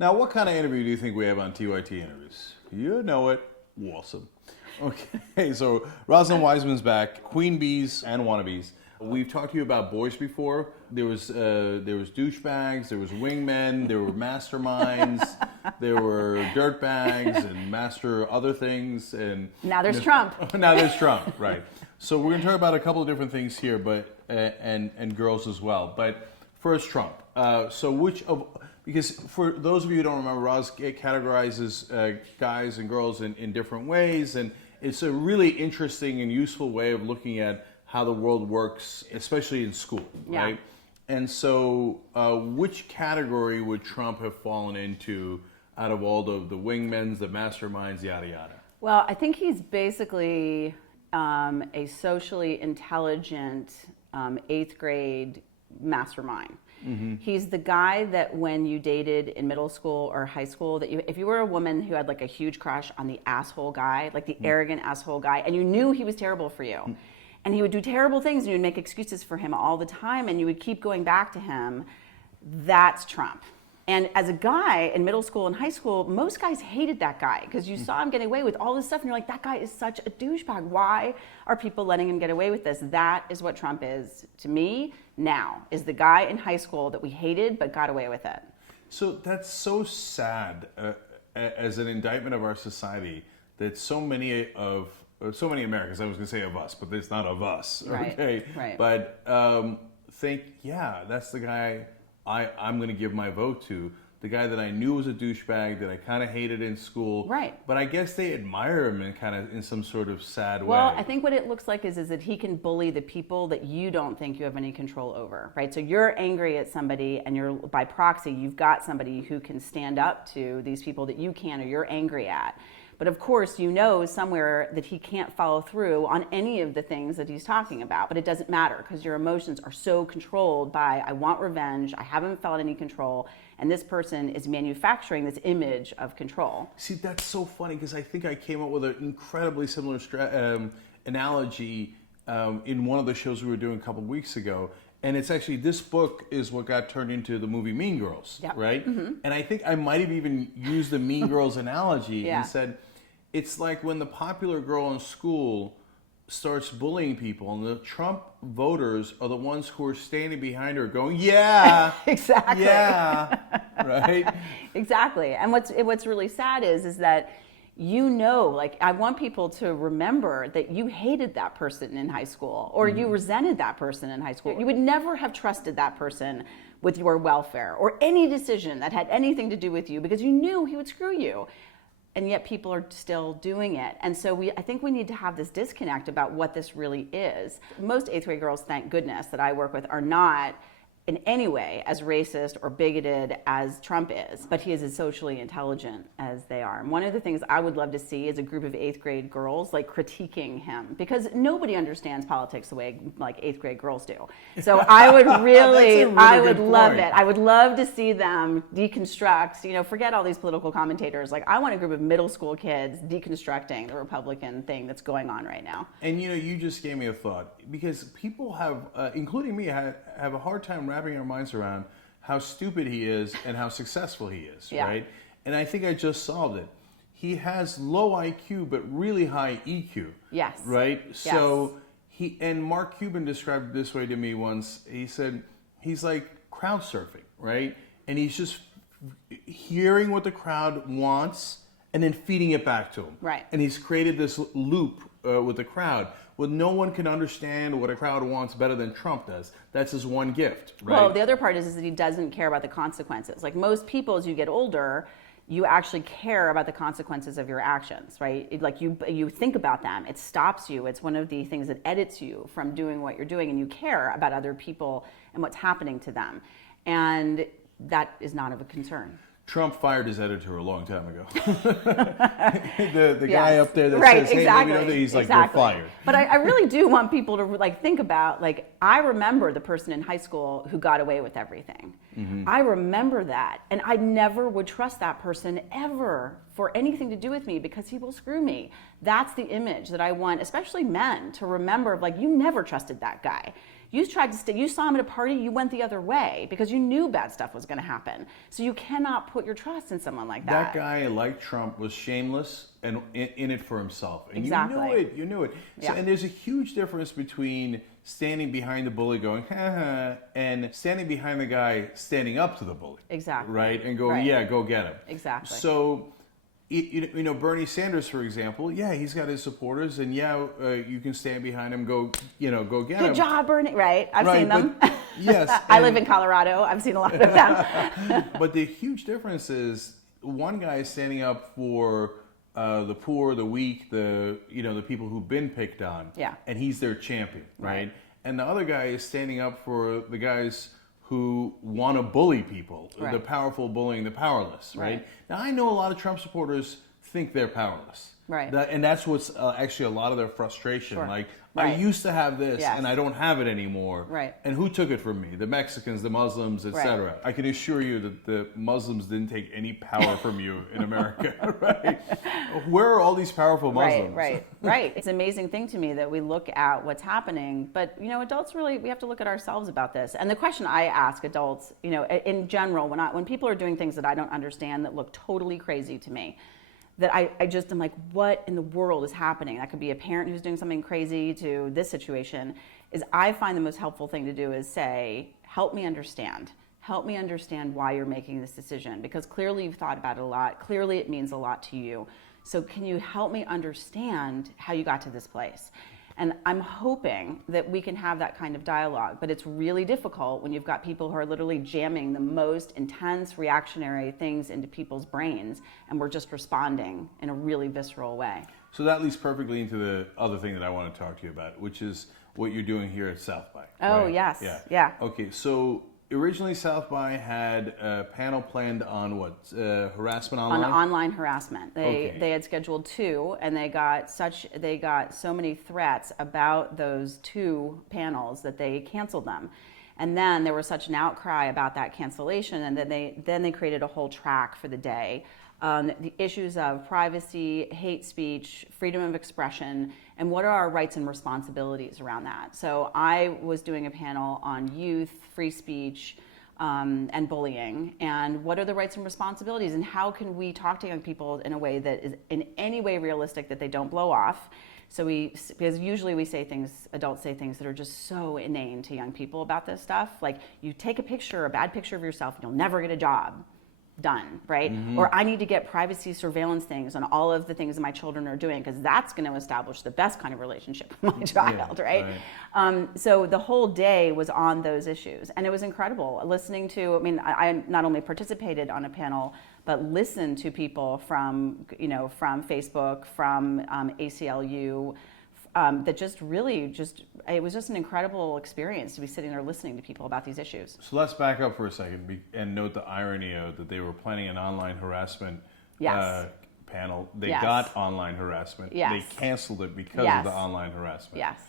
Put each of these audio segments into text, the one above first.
Now, what kind of interview do you think we have on TYT Interviews? You know it. Awesome. Okay, so Rosalind Wiseman's back. Queen Bees and Wannabes. We've talked to you about boys before. There was douchebags, there was wingmen, there were masterminds, there were dirtbags and master other things, and now there's Trump. Now there's Trump, right? So we're going to talk about a couple of different things here, but and girls as well. But first, Trump. So which of because for those of you who don't remember, Roz categorizes guys and girls in different ways, and it's a really interesting and useful way of looking at how the world works, especially in school, right? And so which category would Trump have fallen into out of all the wingmen, the masterminds, yada, yada? Well, I think he's basically a socially intelligent 8th grade mastermind. Mm-hmm. He's the guy that when you dated in middle school or high school, that if you were a woman who had like a huge crush on the asshole guy, like the arrogant asshole guy, and you knew he was terrible for you, and he would do terrible things, and you would make excuses for him all the time, and you would keep going back to him, that's Trump. And as a guy in middle school and high school, most guys hated that guy because you saw him getting away with all this stuff and you're like, that guy is such a douchebag. Why are people letting him get away with this? That is what Trump is to me now, is the guy in high school that we hated but got away with it. So that's so sad as an indictment of our society that so many Americans, I was going to say of us, but it's not of us, okay? Right. But think, yeah, that's the guy I'm going to give my vote to, the guy that I knew was a douchebag, that I kind of hated in school. Right. But I guess they admire him in some sort of sad way. Well, I think what it looks like is that he can bully the people that you don't think you have any control over, right? So you're angry at somebody, and you're by proxy, you've got somebody who can stand up to these people that you can or you're angry at. But of course, you know somewhere that he can't follow through on any of the things that he's talking about. But it doesn't matter because your emotions are so controlled by, I want revenge, I haven't felt any control, and this person is manufacturing this image of control. See, that's so funny because I think I came up with an incredibly similar analogy in one of the shows we were doing a couple of weeks ago. And it's actually, this book is what got turned into the movie Mean Girls, right? Mm-hmm. And I think I might have even used the Mean Girls analogy and said, it's like when the popular girl in school starts bullying people, and the Trump voters are the ones who are standing behind her going, yeah, exactly, yeah, right? Exactly. And what's really sad is that, you know, like, I want people to remember that you hated that person in high school, or you resented that person in high school. You would never have trusted that person with your welfare or any decision that had anything to do with you because you knew he would screw you. And yet people are still doing it. And so I think we need to have this disconnect about what this really is. Most 8th grade girls, thank goodness, that I work with are not in any way as racist or bigoted as Trump is, but he is as socially intelligent as they are. And one of the things I would love to see is a group of 8th grade girls like critiquing him, because nobody understands politics the way like 8th grade girls do. So I would really, I would love it. I would love to see them deconstruct, you know, forget all these political commentators. Like, I want a group of middle school kids deconstructing the Republican thing that's going on right now. And you know, you just gave me a thought, because people have, including me, have a hard time wrapping our minds around how stupid he is and how successful he is, right? And I think I just solved it. He has low IQ but really high EQ. Yes. Right? Yes. So and Mark Cuban described it this way to me once. He said he's like crowd surfing, right? And he's just hearing what the crowd wants and then feeding it back to him. Right. And he's created this loop with the crowd. Well, no one can understand what a crowd wants better than Trump does. That's his one gift, right? Well, the other part is that he doesn't care about the consequences. Like most people, as you get older, you actually care about the consequences of your actions, right? Like you think about them. It stops you. It's one of the things that edits you from doing what you're doing, and you care about other people and what's happening to them. And that is not of a concern. Trump fired his editor a long time ago. the guy up there that says, hey, exactly. maybe he's like, you're fired. But I really do want people to like think about, like, I remember the person in high school who got away with everything. Mm-hmm. I remember that. And I never would trust that person ever for anything to do with me because he will screw me. That's the image that I want, especially men, to remember, like, you never trusted that guy. You tried to stay, you saw him at a party, you went the other way because you knew bad stuff was going to happen. So you cannot put your trust in someone like that. That guy, like Trump, was shameless and in it for himself. And Exactly. you knew it. So, Yeah. and there's a huge difference between standing behind the bully going, ha ha, and standing behind the guy standing up to the bully. Exactly. Right? And go, Right. yeah, go get him. Exactly. So, you know, Bernie Sanders, for example, yeah, he's got his supporters, and yeah, you can stand behind him, go get him. Good job, Bernie. Right. I've Right, seen them. but- yes. I live in Colorado. I've seen a lot of them. But the huge difference is one guy is standing up for the poor, the weak, the people who've been picked on, Yeah. and he's their champion, right? Right. And the other guy is standing up for the guys who want to bully people, Right. the powerful bullying the powerless, right? Right. Now I know a lot of Trump supporters think they're powerless, Right. and that's what's actually a lot of their frustration. Sure. Like Right. I used to have this, Yes. and I don't have it anymore. Right. And who took it from me? The Mexicans, the Muslims, etc. Right. I can assure you that the Muslims didn't take any power from you in America, right? Where are all these powerful Muslims? Right. It's an amazing thing to me that we look at what's happening, but adults really, we have to look at ourselves about this. And the question I ask adults, in general, when people are doing things that I don't understand that look totally crazy to me, that I just am like, what in the world is happening? That could be a parent who's doing something crazy to this situation. Is I find the most helpful thing to do is say, help me understand. Help me understand why you're making this decision, because clearly you've thought about it a lot. Clearly it means a lot to you. So can you help me understand how you got to this place? And I'm hoping that we can have that kind of dialogue, but it's really difficult when you've got people who are literally jamming the most intense reactionary things into people's brains, and we're just responding in a really visceral way. So that leads perfectly into the other thing that I want to talk to you about, which is what you're doing here at South by. Oh, right? yes. Yeah. Okay, so originally South by had a panel planned on what? Harassment online? On online harassment. Okay. They had scheduled 2, and they got so many threats about those 2 panels that they canceled them. And then there was such an outcry about that cancellation, and then they created a whole track for the day. The issues of privacy, hate speech, freedom of expression, and what are our rights and responsibilities around that. So I was doing a panel on youth, free speech, and bullying, and what are the rights and responsibilities, and how can we talk to young people in a way that is in any way realistic, that they don't blow off. So because usually adults say things that are just so inane to young people about this stuff. Like, you take a bad picture of yourself, and you'll never get a job. Done, right? Mm-hmm. Or I need to get privacy surveillance things on all of the things that my children are doing, because that's going to establish the best kind of relationship with my child, right? So the whole day was on those issues, and it was incredible listening to. I not only participated on a panel, but listened to people from Facebook, from ACLU. That it was just an incredible experience to be sitting there listening to people about these issues. So let's back up for a second and note the irony of that they were planning an online harassment panel. They got online harassment. Yes. They canceled it because of the online harassment. Yes.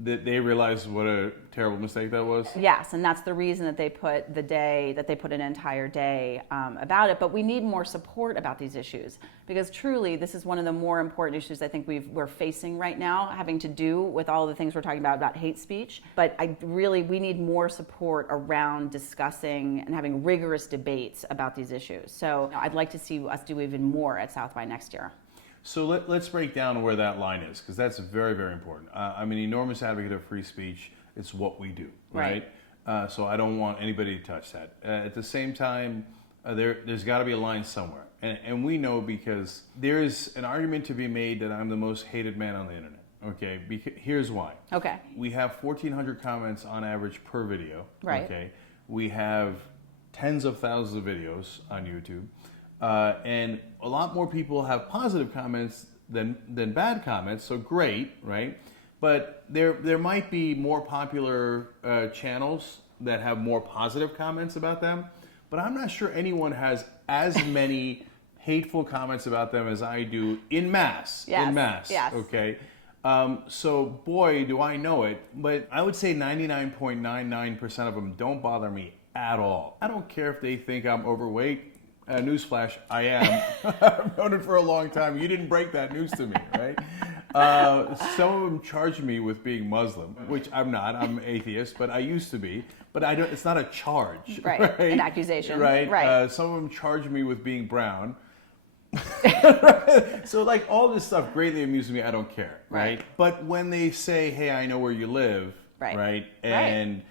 They realized what a terrible mistake that was? Yes, and that's the reason that they put an entire day about it. But we need more support about these issues, because truly this is one of the more important issues I think we're facing right now, having to do with all the things we're talking about hate speech. But we need more support around discussing and having rigorous debates about these issues. So I'd like to see us do even more at South by next year. So let's break down where that line is, because that's very, very important. I'm an enormous advocate of free speech. It's what we do, right? So I don't want anybody to touch that. At the same time, there's got to be a line somewhere. And we know, because there is an argument to be made that I'm the most hated man on the internet. Okay, here's why. Okay. We have 1,400 comments on average per video. Right. Okay. We have tens of thousands of videos on YouTube. And a lot more people have positive comments than bad comments, so great, right? But there might be more popular channels that have more positive comments about them, but I'm not sure anyone has as many hateful comments about them as I do in mass. Yes. In mass, yes. Okay? So boy, do I know it, but I would say 99.99% of them don't bother me at all. I don't care if they think I'm overweight. Newsflash, I am. I've known it for a long time. You didn't break that news to me, right? Some of them charge me with being Muslim, which I'm not. I'm atheist, but I used to be. But I don't. It's not a charge, right? An accusation, right? Some of them charge me with being brown. So like all this stuff greatly amuses me. I don't care, right? But when they say, "Hey, I know where you live," right? And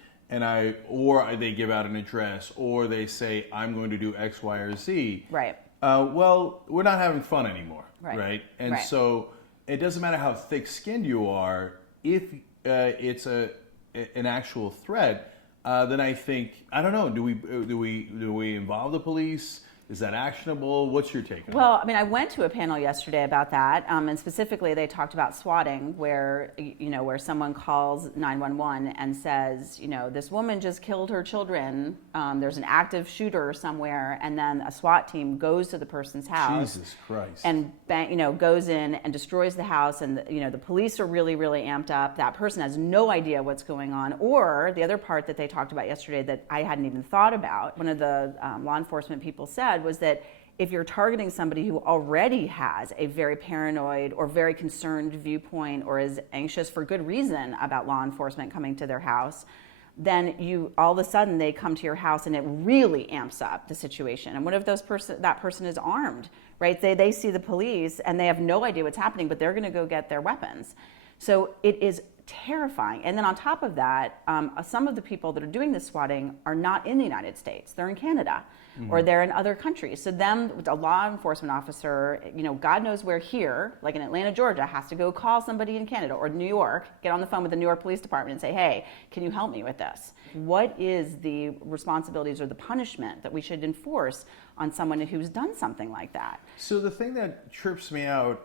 or they give out an address, or they say, "I'm going to do X, Y, or Z," right? Well, we're not having fun anymore, right? And so it doesn't matter how thick-skinned you are. If it's an actual threat, then I think, I don't know. Do we involve the police? Is that actionable? What's your take on it? Well, I mean, I went to a panel yesterday about that, and specifically they talked about swatting, where where someone calls 911 and says, this woman just killed her children. There's an active shooter somewhere, and then a SWAT team goes to the person's house. Jesus Christ! And goes in and destroys the house, and the police are really, really amped up. That person has no idea what's going on. Or the other part that they talked about yesterday that I hadn't even thought about. One of the law enforcement people said was that if you're targeting somebody who already has a very paranoid or very concerned viewpoint or is anxious for good reason about law enforcement coming to their house, then all of a sudden they come to your house and it really amps up the situation. And what if that person is armed, right? They see the police and they have no idea what's happening, but they're going to go get their weapons. So it is terrifying. And then on top of that, some of the people that are doing this swatting are not in the United States. They're in Canada. Or they're in other countries. So a law enforcement officer, God knows where here, like in Atlanta, Georgia, has to go call somebody in Canada or New York, get on the phone with the New York Police Department and say, hey, can you help me with this? What is the responsibilities or the punishment that we should enforce on someone who's done something like that? So the thing that trips me out,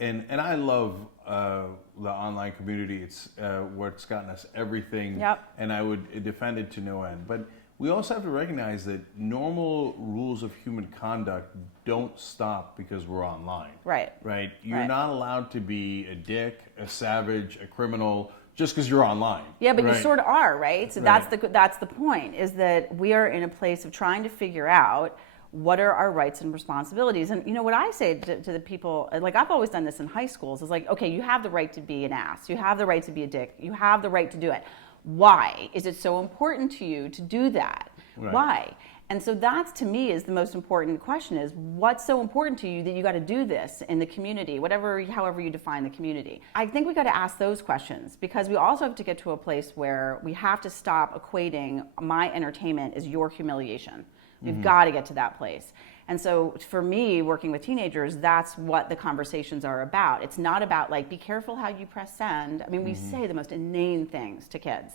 and I love the online community, it's what's gotten us everything, and I would defend it to no end. But we also have to recognize that normal rules of human conduct don't stop because we're online. Right. You're not allowed to be a dick, a savage, a criminal just because you're online. Yeah, but you sort of are, right? So that's the point, is that we are in a place of trying to figure out what are our rights and responsibilities. And what I say to the people, like I've always done this in high schools, is like, okay, you have the right to be an ass. You have the right to be a dick. You have the right to do it. Why is it so important to you to do that? Why? And so that's, to me, is the most important question, is what's so important to you that you got to do this in the community, however you define the community. I think we got to ask those questions, because we also have to get to a place where we have to stop equating my entertainment as your humiliation. We've got to get to that place. And so for me, working with teenagers, that's what the conversations are about. It's not about like, be careful how you press send. I mean, we say the most inane things to kids.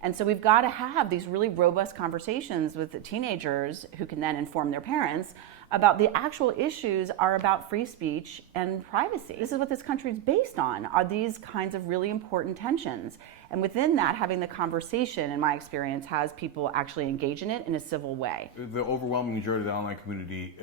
And so we've got to have these really robust conversations with the teenagers who can then inform their parents about the actual issues are about free speech and privacy. This is what this country is based on, are these kinds of really important tensions. And within that, having the conversation, in my experience, has people actually engage in it in a civil way. The overwhelming majority of the online community,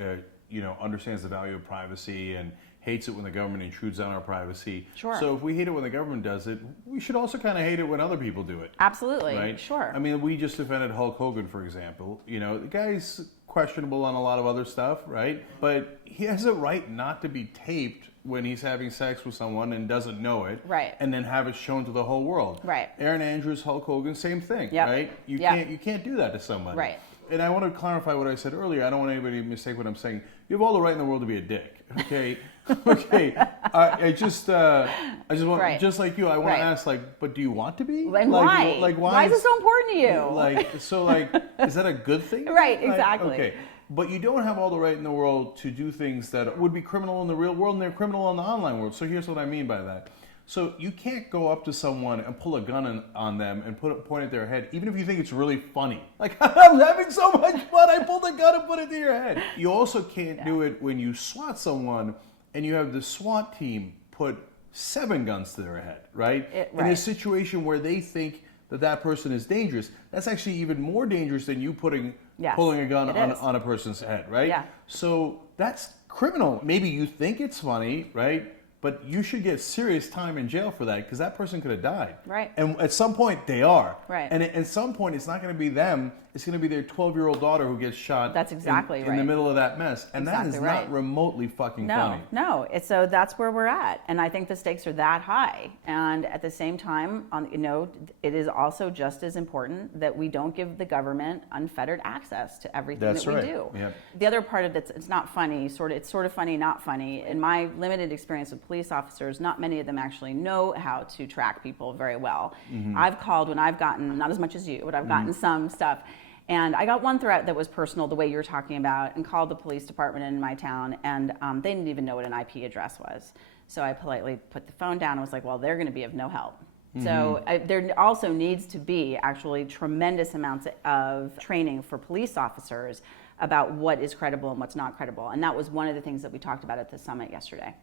understands the value of privacy and hates it when the government intrudes on our privacy. Sure. So if we hate it when the government does it, we should also kind of hate it when other people do it. Absolutely. Right? Sure. I mean, we just defended Hulk Hogan, for example. The guy's questionable on a lot of other stuff, right? But he has a right not to be taped when he's having sex with someone and doesn't know it. Right. And then have it shown to the whole world. Right. Aaron Andrews, Hulk Hogan, same thing. Yep. Right? You can't do that to somebody. Right. And I want to clarify what I said earlier. I don't want anybody to mistake what I'm saying. You have all the right in the world to be a dick. Okay. Okay. I just want, just like you, I want to ask, but do you want to be? And why? Why is it so important to you? Is that a good thing? Right. Exactly. Okay. But you don't have all the right in the world to do things that would be criminal in the real world, and they're criminal in the online world. So here's what I mean by that. So you can't go up to someone and pull a gun on them and point at their head, even if you think it's really funny. Like, I'm having so much fun, I pulled a gun and put it to your head. You also can't do it when you swat someone and you have the SWAT team put 7 guns to their head, right? In a situation where they think that person is dangerous. That's actually even more dangerous than you pulling a gun on a person's head, right? Yeah. So that's criminal. Maybe you think it's funny, right? but you should get serious time in jail for that because that person could have died. Right. And at some point, they are. Right. And at some point, it's not going to be them. It's going to be their 12-year-old daughter who gets shot. That's exactly in the middle of that mess. And that is not remotely fucking funny. No. So that's where we're at. And I think the stakes are that high. And at the same time, it is also just as important that we don't give the government unfettered access to everything that we do. Yep. The other part of it's not funny, it's sort of funny, not funny. In my limited experience with police officers, not many of them actually know how to track people very well. Mm-hmm. I've called when I've gotten, not as much as you, but I've gotten some stuff. And I got one threat that was personal, the way you're talking about, and called the police department in my town, and they didn't even know what an IP address was. So I politely put the phone down and was like, well, they're going to be of no help. Mm-hmm. So there also needs to be actually tremendous amounts of training for police officers about what is credible and what's not credible. And that was one of the things that we talked about at the summit yesterday.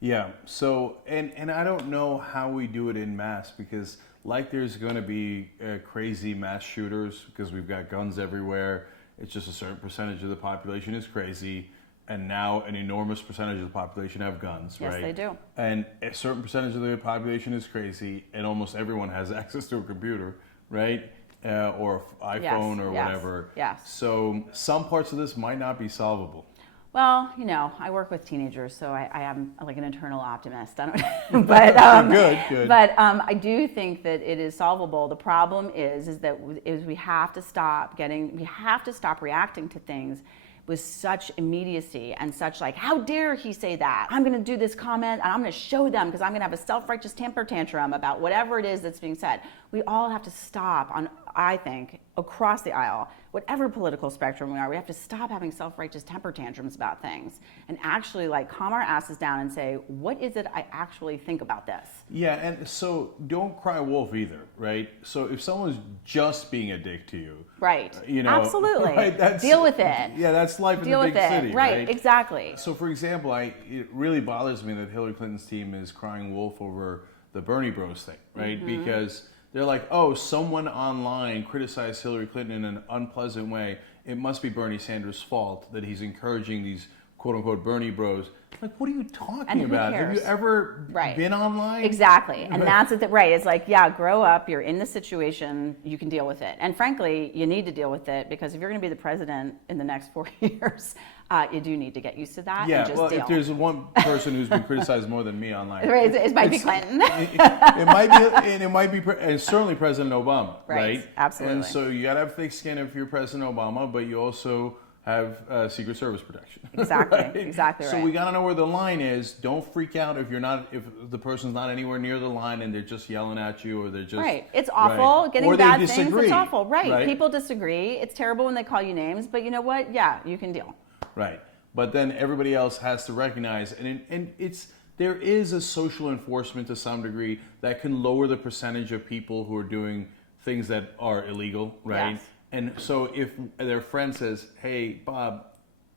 Yeah, so, and I don't know how we do it in mass because like there's going to be crazy mass shooters because we've got guns everywhere. It's just a certain percentage of the population is crazy. And now an enormous percentage of the population have guns, right? Yes, they do. And a certain percentage of the population is crazy, and almost everyone has access to a computer, right? Or iPhone or whatever. Yes. So some parts of this might not be solvable. Well, I work with teenagers, so I am like an eternal optimist. I don't, but good. But I do think that it is solvable. The problem is that we have to stop reacting to things with such immediacy and such like, how dare he say that? I'm gonna do this comment and I'm gonna show them because I'm gonna have a self-righteous temper tantrum about whatever it is that's being said. We all have to stop I think, across the aisle, whatever political spectrum we are, we have to stop having self-righteous temper tantrums about things and actually like calm our asses down and say, what is it I actually think about this? Yeah, and so don't cry wolf either, right? So if someone's just being a dick to you, right? Absolutely. Right, deal with it. Yeah, that's life in the big city, right? Exactly. So for example, it really bothers me that Hillary Clinton's team is crying wolf over the Bernie Bros thing, right? Mm-hmm. Because they're like, oh, someone online criticized Hillary Clinton in an unpleasant way. It must be Bernie Sanders' fault that he's encouraging these quote-unquote Bernie bros. Like, what are you talking about? Cares? Have you ever been online? Exactly. And that's it. Right. It's like, yeah, grow up. You're in the situation. You can deal with it. And frankly, you need to deal with it because if you're going to be the president in the next 4 years, you do need to get get used to that. Yeah, and just deal. If there's one person who's been criticized more than me online, it might be Clinton. it might be certainly President Obama, right? Absolutely. And so you got to have thick skin if you're President Obama, but you also have Secret Service protection. Exactly. Right? Exactly. So we got to know where the line is. Don't freak out if the person's not anywhere near the line and they're just yelling at you or they're just It's awful. Right. Getting or bad they things. disagree, It's awful. Right. People disagree. It's terrible when they call you names, but you know what? Yeah, you can deal. Right. But then everybody else has to recognize, and there is a social enforcement to some degree that can lower the percentage of people who are doing things that are illegal, right? Yes. And so if their friend says, "Hey, Bob,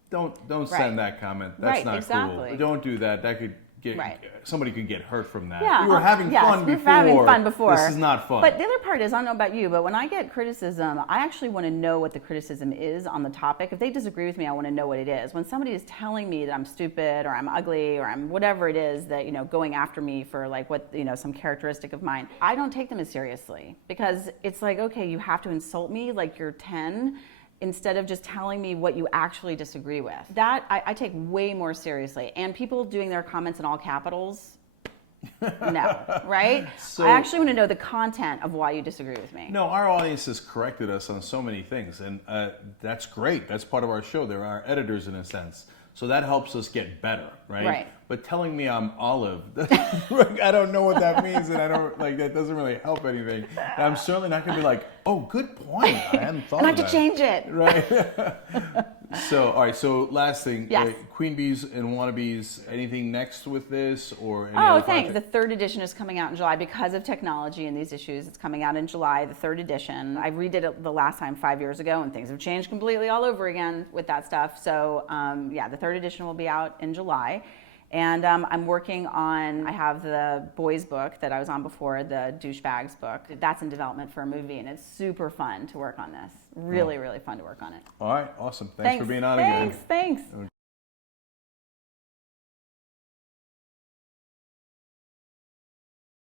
don't send that comment. That's not cool. Don't do that. That could get somebody could get hurt from that. Yeah, we were having fun before. We were having fun before. This is not fun." But the other part is, I don't know about you, but when I get criticism, I actually want to know what the criticism is on the topic. If they disagree with me, I want to know what it is. When somebody is telling me that I'm stupid or I'm ugly or I'm whatever it is that, going after me for like what, some characteristic of mine, I don't take them as seriously because it's like, okay, you have to insult me like you're 10 instead of just telling me what you actually disagree with. That I take way more seriously. And people doing their comments in all capitals, no, right? So, I actually want to know the content of why you disagree with me. No, our audience has corrected us on so many things, and that's great. That's part of our show. They're our editors in a sense. So that helps us get better, right? Right. But telling me I'm olive, I don't know what that means, and that doesn't really help anything. And I'm certainly not going to be like, oh, good point. I hadn't thought and of that. I have to change it. Right. So, all right. So, last thing, yes. Queen Bees and Wannabes. Anything next with this, or any other project? The third edition is coming out in July because of technology and these issues. It's coming out in July. The third edition. I redid it the last time 5 years ago, and things have changed completely all over again with that stuff. So, the third edition will be out in July. And I'm working on, I have the boys book that I was on before, the Douchebags book. That's in development for a movie, and it's super fun to work on this. Really, really fun to work on it. All right, awesome. Thanks for being on again. Thanks.